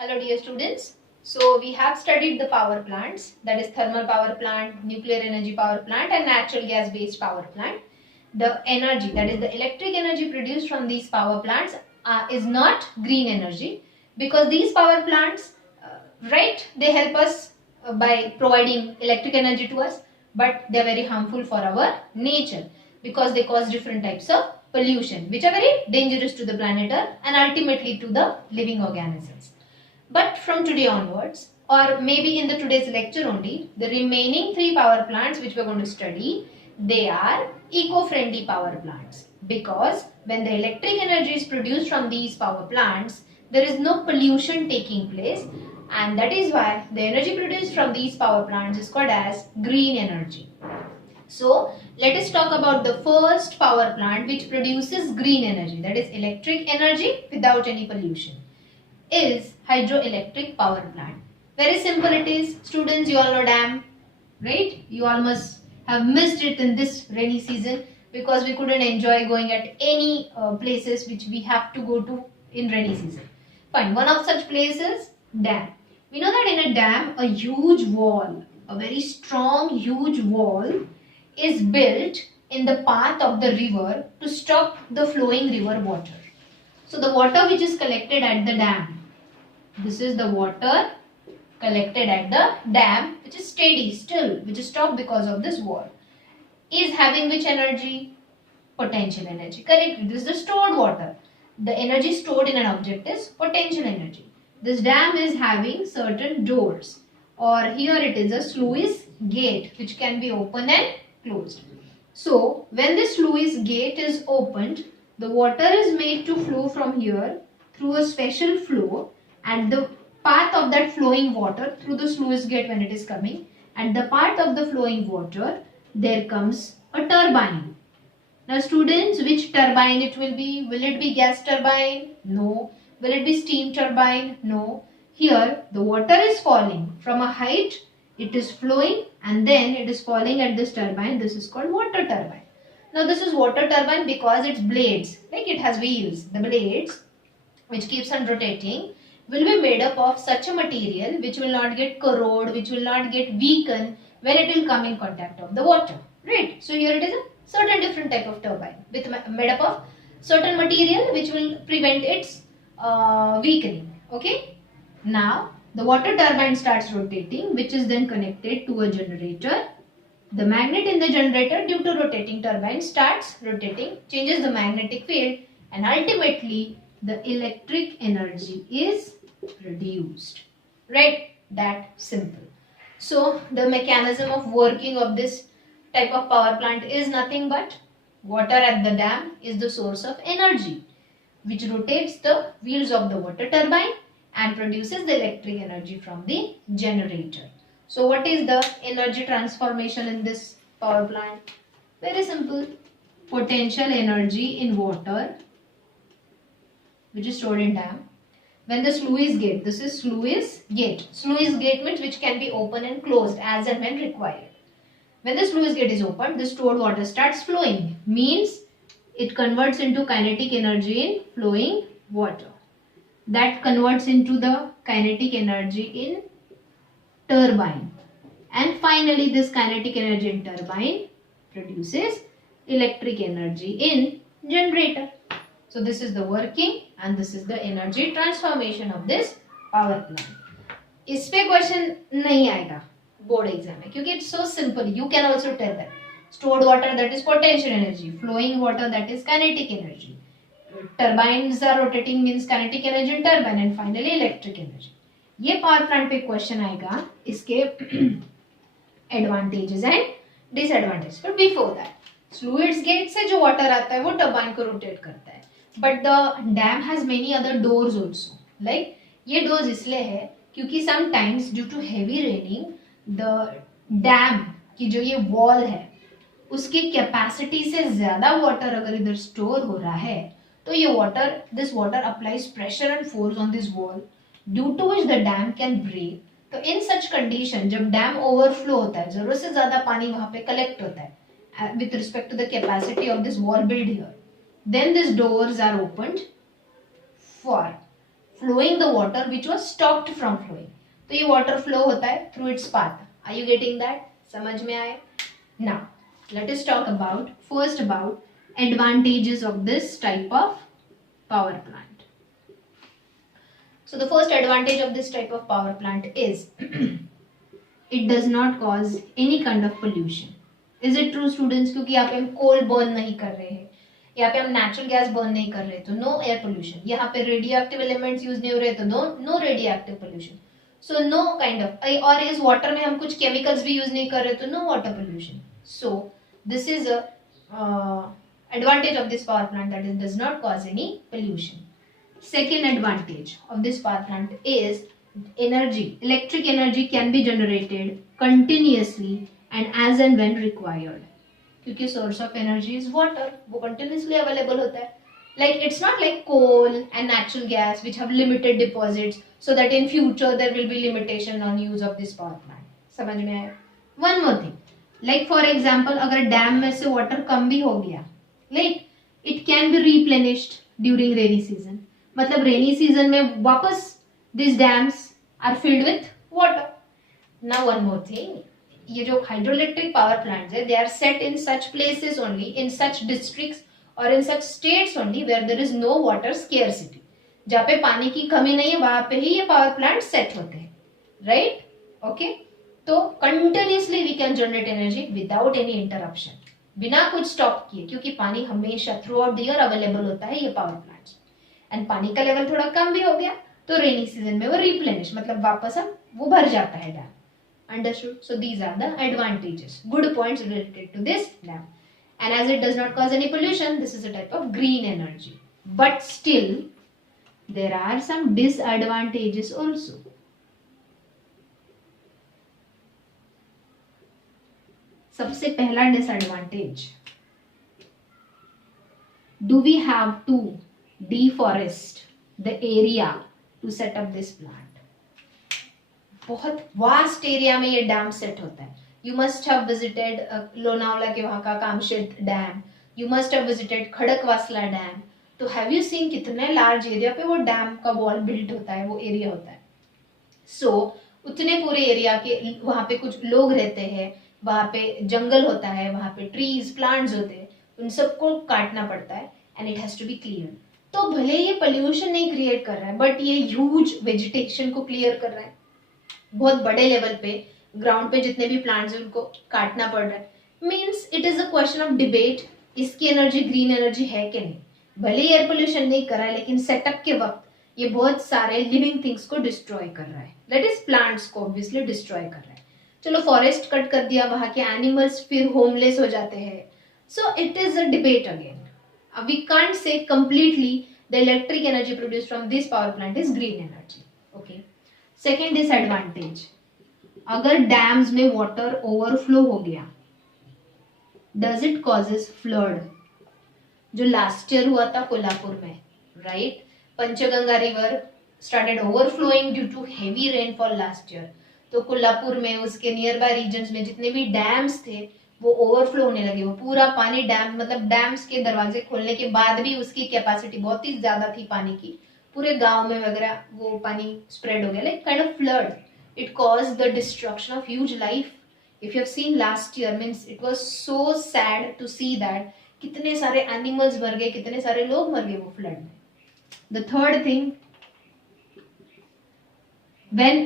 Hello dear students. So we have studied the power plants, that is thermal power plant, nuclear energy power plant and natural gas based power plant. The energy, that is the electric energy produced from these power plants is not green energy, because these power plants, they help us by providing electric energy to us, but they are very harmful for our nature because they cause different types of pollution which are very dangerous to the planet Earth and ultimately to the living organisms. But from today onwards, or maybe in the today's lecture only, the remaining three power plants which we are going to study, they are eco-friendly power plants, because when the electric energy is produced from these power plants, there is no pollution taking place, and that is why the energy produced from these power plants is called as green energy. So let us talk about the first power plant which produces green energy, that is electric energy without any pollution, is hydroelectric power plant. Very simple it is. Students, you all know dam, right? You all must have missed it in this rainy season because we couldn't enjoy going at any places which we have to go to in rainy season. Fine. One of such places, dam. We know that in a dam, a huge wall, a very strong huge wall is built in the path of the river to stop the flowing river water. So the water which is collected at the dam, this is the water collected at the dam which is steady still, which is stopped because of this wall, is having which energy? Potential energy. Correct. This is the stored water. The energy stored in an object is potential energy. This dam is having certain doors, or here it is a sluice gate which can be opened and closed. So when this sluice gate is opened, the water is made to flow from here through a special flow, and the path of that flowing water through the sluice gate, when it is coming, and the part of the flowing water, there comes a turbine. Now students, which turbine it will be? Will it be gas turbine? No. Will it be steam turbine? No. Here the water is falling from a height, it is flowing and then it is falling at this turbine. This is called water turbine. Now this is water turbine because its blades, like it has wheels, the blades which keeps on rotating will be made up of such a material which will not get corrode, which will not get weakened when it will come in contact of the water. Right? So here it is a certain different type of turbine with made up of certain material which will prevent its weakening. Okay. Now the water turbine starts rotating, which is then connected to a generator. The magnet in the generator, due to rotating turbine, starts rotating, changes the magnetic field, and ultimately the electric energy is produced. Right? That simple. So the mechanism of working of this type of power plant is nothing but water at the dam is the source of energy which rotates the wheels of the water turbine and produces the electric energy from the generator. So what is the energy transformation in this power plant? Very simple. Potential energy in water which is stored in dam. When the sluice gate, this is sluice gate. Sluice gate means which can be opened and closed as and when required. When the sluice gate is opened, the stored water starts flowing. Means it converts into kinetic energy in flowing water. That converts into the kinetic energy in turbine. And finally this kinetic energy in turbine produces electric energy in generator. So this is the working and this is the energy transformation of this power plant. इस पे question नहीं आएगा board exam में क्योंकि it's so simple. You can also tell that stored water, that is potential energy, flowing water, that is kinetic energy, turbines are rotating means kinetic energy in turbine, and finally electric energy. ये power plant पे question आएगा, इसके advantages and disadvantage. But before that, fluids gate से जो water आता है वो turbine को रोटेट करता है, but the dam has many other doors also. Like ये डोर्स इसलिए है क्योंकि sometimes due to heavy raining the dam की जो ये वॉल है उसकी कैपेसिटी से ज्यादा वाटर अगर इधर स्टोर हो रहा है तो ये water, this water applies pressure and force on this wall due to which the dam can break. तो इन सच कंडीशन जब डैम ओवरफ्लो होता है, जरूरत से ज्यादा पानी वहां पे कलेक्ट होता है with respect to the capacity of this wall build here, then this doors are opened for flowing the water which was stopped from flowing. तो ये water flow होता है through its path. Are you getting that? समझ में आए? Now let us talk about first about advantages of this type of power plant. So the first advantage of this type of power plant is it does not cause any kind of pollution. Is it true students? क्योंकि यहाँ पे हम कोल burn नहीं कर रहे हैं, यहाँ पे हम नेचुरल गैस बर्न नहीं कर रहे, तो नो एयर पोल्यूशन. यहाँ पे रेडियो एक्टिव एलिमेंट्स यूज नहीं हो रहे, तो no radioactive pollution. So no kind of, और इस वाटर में हम कुछ केमिकल्स भी यूज नहीं कर रहे, तो no water pollution. So this is a advantage of this power plant, that it does not cause any pollution. Second advantage of this power plant is energy. Electric energy can be generated continuously and as and when required. क्योंकि source of energy is water, वो continuously available होता है. Like it's not like coal and natural gas which have limited deposits, so that in future there will be limitation on use of this power plant. समझ में आया? One more thing, like for example अगर dam में से water कम भी हो गया, like it can be replenished during rainy season. मतलब rainy season में वापस these dams are filled with water. Now one more thing, ये जो हाइड्रोइलेक्ट्रिक पावर प्लांट्स है, they are set in such places only, in such districts और in such states only where there is no water scarcity. जहाँ पे पानी की कमी नहीं है वहां पे ही ये पावर प्लांट सेट होते हैं, राइट? ओके, तो continuously we can generate energy without any interruption, बिना कुछ स्टॉप किए, क्योंकि पानी हमेशा throughout the year available होता है ये पावर प्लांट्स. एंड पानी का लेवल थोड़ा कम भी हो गया तो रेनी सीजन में वो रिप्लेनिश, मतलब वापस हम वो भर जाता है dam. Understood? So these are the advantages, good points related to this dam. And as it does not cause any pollution, this is a type of green energy. But still, there are some disadvantages also. सबसे पहला disadvantage, do we have to deforest the area to set up this plant? बहुत vast area में ये dam set होता है. You must have visited Lonavala के वहां का Kamshet dam, you must have visited Khadakwasla dam. तो हैव यू सीन कितने लार्ज एरिया पे वो डैम का वॉल बिल्ट होता है, वो एरिया होता है. सो उतने पूरे एरिया के वहां पे कुछ लोग रहते हैं, वहां पे जंगल होता है, वहां पे ट्रीज प्लांट्स होते हैं, उन सबको काटना पड़ता है and it has to be clear. तो भले ये पोल्यूशन नहीं क्रिएट कर रहा है, बट ये ह्यूज वेजिटेशन को क्लियर कर रहा है. बहुत बड़े लेवल पे ग्राउंड पे जितने भी प्लांट्स हैं उनको काटना पड़ रहा है. Means it is a question of debate, इसकी एनर्जी ग्रीन एनर्जी है कि नहीं. भले एयर पोल्यूशन नहीं कर रहा है, लेकिन सेटअप के वक्त ये बहुत सारे लिविंग थिंग्स को डिस्ट्रॉय कर रहा है, दैट इज प्लांट्स को ऑब्वियसली डिस्ट्रॉय कर रहा है. चलो फॉरेस्ट कट कर दिया, वहां के एनिमल्स फिर होमलेस हो जाते हैं. So it is a debate again. We can't say completely the electric energy produced from this power plant is green energy. Okay, second disadvantage, अगर डैम्स में वाटर ओवरफ्लो हो गया, डज इट कॉजेस फ्लड? जो last year हुआ था कोल्हापुर में, right? Panchganga river started overflowing due to heavy rainfall last year. तो कोल्हापुर में उसके नियर बाय रीजन्स में जितने भी डैम्स थे वो ओवरफ्लो होने लगे. वो पूरा पानी डैम, मतलब डैम्स के दरवाजे खोलने के बाद भी उसकी कैपेसिटी बहुत ही ज्यादा थी पानी की, पूरे गांव में वगैरह वो पानी स्प्रेड हो गया, like kind of flood. It cause the destruction of huge life. If you have seen last year, means it was so sad to see that कितने सारे एनिमल्स मर गए, कितने सारे लोग मर गए वो फ्लड में. The third thing, when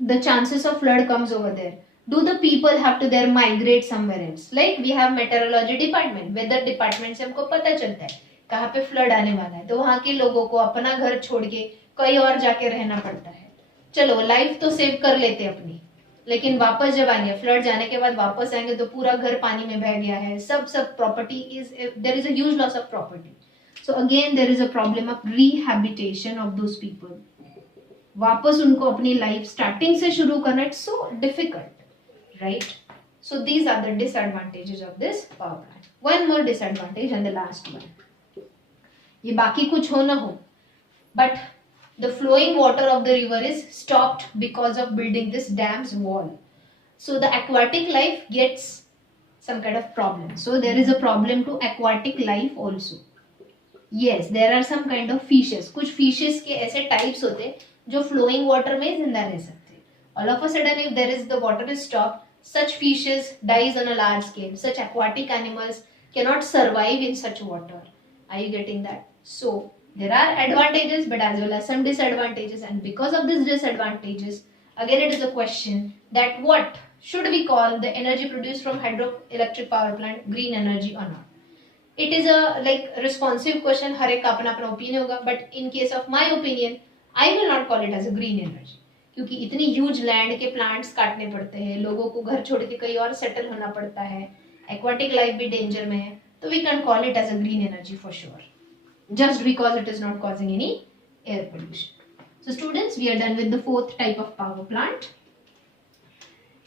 the chances of flood comes over there, do the people have to there migrate somewhere else? Like we have meteorology department, weather department से हमको पता चलता है कहाँ पे फ्लड आने वाला है, तो वहां के लोगों को अपना घर छोड़ के कहीं और जाके रहना पड़ता है. चलो लाइफ तो सेव कर लेते अपनी, लेकिन वापस जब आएंगे, फ्लड जाने के बाद वापस आएंगे तो पूरा घर पानी में बह गया है, सब property is, there is a huge loss of property. So again there is a problem of rehabilitation of those people. वापस उनको अपनी लाइफ स्टार्टिंग से शुरू करना, it's so difficult, right? So these are the disadvantages of this power plant. One more disadvantage and the last one, ये बाकी कुछ हो ना हो, but the flowing water of the river is stopped because of building this dam's wall. So the aquatic life gets some kind of problem. So there is a problem to aquatic life also. Yes, there are some kind of fishes. कुछ fishes के ऐसे types होते हैं जो flowing water में जिंदा रह सकते हैं. All of a sudden, if there is the water is stopped, such fishes dies on a large scale. Such aquatic animals cannot survive in such water. Are you getting that? So there are advantages, but as well as some disadvantages, and because of these disadvantages, again it is a question that what should we call the energy produced from hydroelectric power plant green energy or not? It is a like responsive question. हर एक का अपना अपना opinion होगा, but in case of my opinion I will not call it as a green energy, क्योंकि इतनी huge land के plants काटने पड़ते हैं, लोगों को घर छोड़ के कहीं और सेटल होना पड़ता है, एक्वाटिक लाइफ भी डेंजर में है, तो we can call it as a green energy for sure, just because it is not causing any air pollution. So students, we are done with the fourth type of power plant.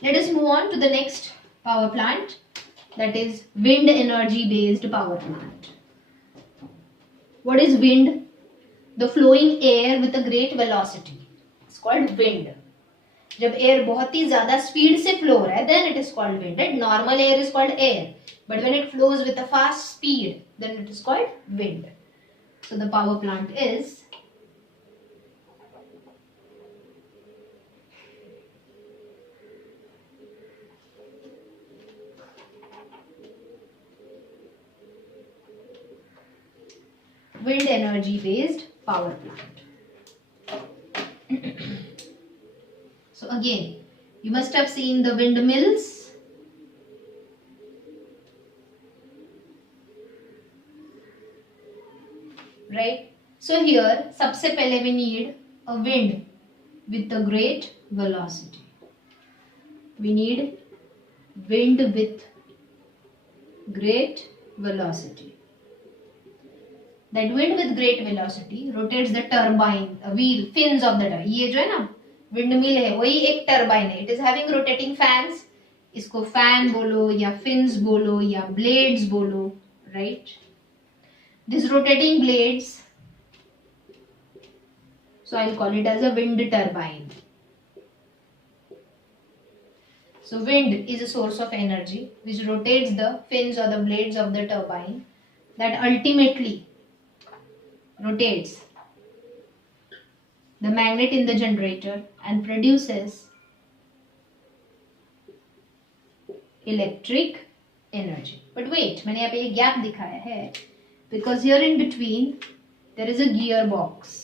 Let us move on to the next power plant, that is wind energy based power plant. What is wind? The flowing air with a great velocity. It's called wind. जब air बहुत ही ज्यादा speed से flow हो रहा है, then it is called wind. And normal air is called air, but when it flows with a fast speed, then it is called wind. So the power plant is wind energy based power plant. So again, you must have seen the windmills. Right? So here, सबसे पहले we need a wind with a great velocity. We need wind with great velocity. That wind with great velocity rotates the turbine, wheel, fins of the turbine. ये जो है ना windmill है, वही एक turbine है. It is having rotating fans. इसको fan बोलो या fins बोलो या blades बोलो, right? These rotating blades, so I'll call it as a wind turbine. So wind is a source of energy which rotates the fins or the blades of the turbine that ultimately rotates the magnet in the generator and produces electric energy. But wait, मैंने यहाँ पे एक gap दिखाया है, because here in between there is a gearbox.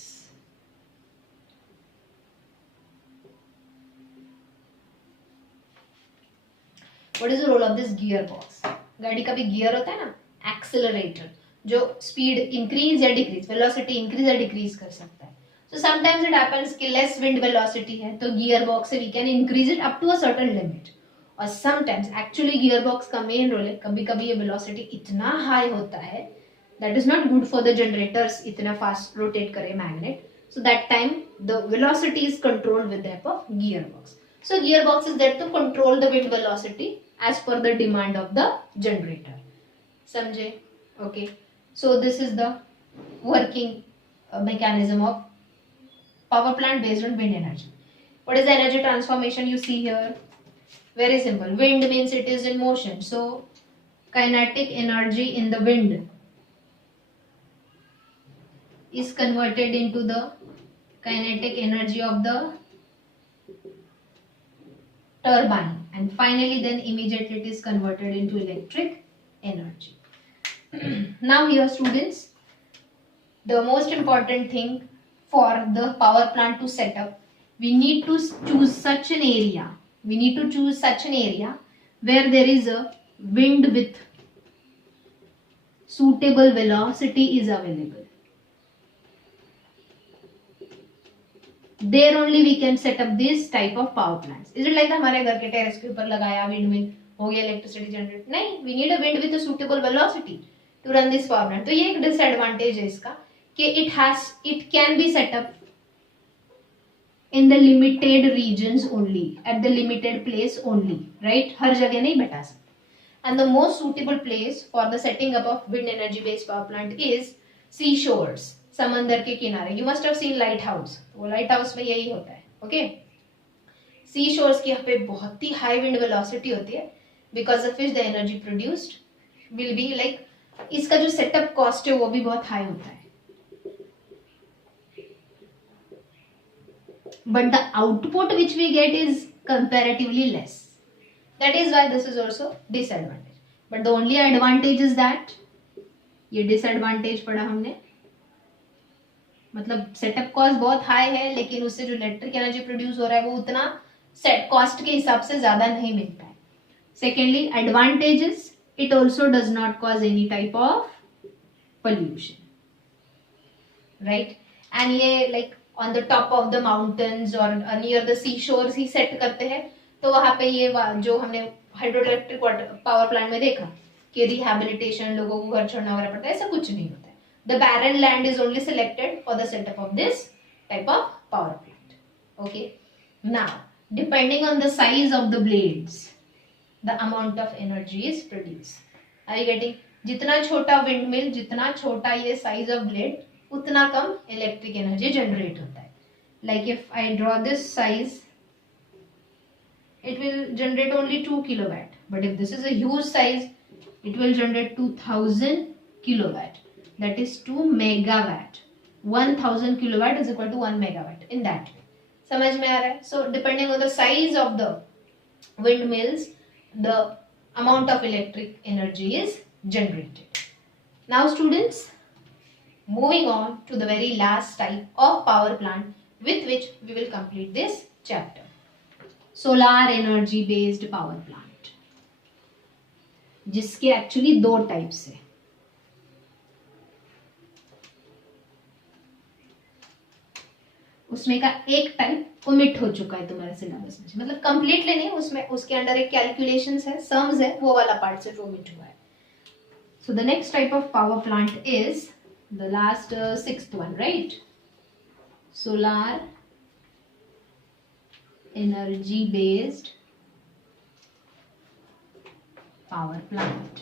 What is the role of this gearbox? गाड़ी का भी gear होता है ना, एक्सेलरेटर, जो स्पीड इंक्रीज या डिक्रीज, वेलोसिटी इंक्रीज या डिक्रीज कर सकता है. So sometimes it happens कि less wind velocity है तो gearbox से we can increase it up to a certain limit. और sometimes actually gearbox का main role है, कभी कभी ये velocity इतना high होता है that is not good for the generators, इतना fast rotate करे magnet. So that time the velocity is controlled with the help of gearbox. So gearbox is there to control the wind velocity as per the demand of the generator. समझे? Okay. So this is the working mechanism of power plant based on wind energy. What is the energy transformation you see here? Very simple. Wind means it is in motion. So kinetic energy in the wind is converted into the kinetic energy of the turbine, and finally then immediately it is converted into electric energy. Now here students, the most important thing for the power plant to set up, we need to choose such an area. We need to choose such an area where there is a wind with suitable velocity is available. There only we can set up this type of power plants. Is it like हमारे घर के terrace के ऊपर लगाया windmill हो गया electricity generate? नहीं, we need a wind with a suitable velocity to run this power plant. तो ये एक disadvantage है इसका कि it can be set up in the limited regions only, at the limited place only, right? हर जगह नहीं बैठा सकते. And the most suitable place for the setting up of wind energy based power plant is seashores, समंदर के किनारे. You must have seen lighthouse. वो lighthouse में यही होता है. Okay? Seashores की यहाँ पे बहुत ही high wind velocity होती है, because of which the energy produced will be like इसका जो सेटअप कॉस्ट है वो भी बहुत हाई होता है, but the output which we get is comparatively less. That is why this is also disadvantage. But the only advantage is that, ये disadvantage पढ़ा हमने, मतलब सेटअप कॉस्ट बहुत हाई है लेकिन उससे जो इलेक्ट्रिक एनर्जी प्रोड्यूस हो रहा है वो उतना सेट कॉस्ट के हिसाब से ज्यादा नहीं मिलता है. Secondly advantages, it also does not cause any type of pollution, right? And ये like on the top of the mountains or near the seashores he set करते हैं, तो वहां पे ये जो हमने हाइड्रो इलेक्ट्रिक पावर प्लांट में देखा कि रिहेबिलिटेशन, लोगों को घर छोड़ना वगैरह पड़ता है, ऐसा कुछ नहीं होता है. The barren land is only selected for the setup of this type of power plant. Okay. Now, depending on the size of the blades, the amount of energy is produced. Are you getting? जितना छोटा wind mill, जितना छोटा ये size of blade, उतना कम electric energy generate होता है. Like if I draw this size, it will generate only 2 kilowatt, but if this is a huge size, it will generate 2000 kilowatt, that is 2 megawatt. 1000 kilowatt is equal to 1 megawatt. In that way, समझ में आ रहा है? So depending on the size of the windmills, the amount of electric energy is generated. Now students, moving on to the very last type of power plant with which we will complete this chapter. Solar energy based power plant, जिसके actually दो types है. उसमें का एक type omit हो चुका है तुम्हारे सिलेबस में, मतलब कंप्लीटली नहीं, उसमें उसके अंडर एक कैलकुलेशंस है, सम्स है, वो वाला पार्ट सिर्फ ओमिट हुआ है. So the next type of power plant is the last sixth one, right? Solar energy based power plant.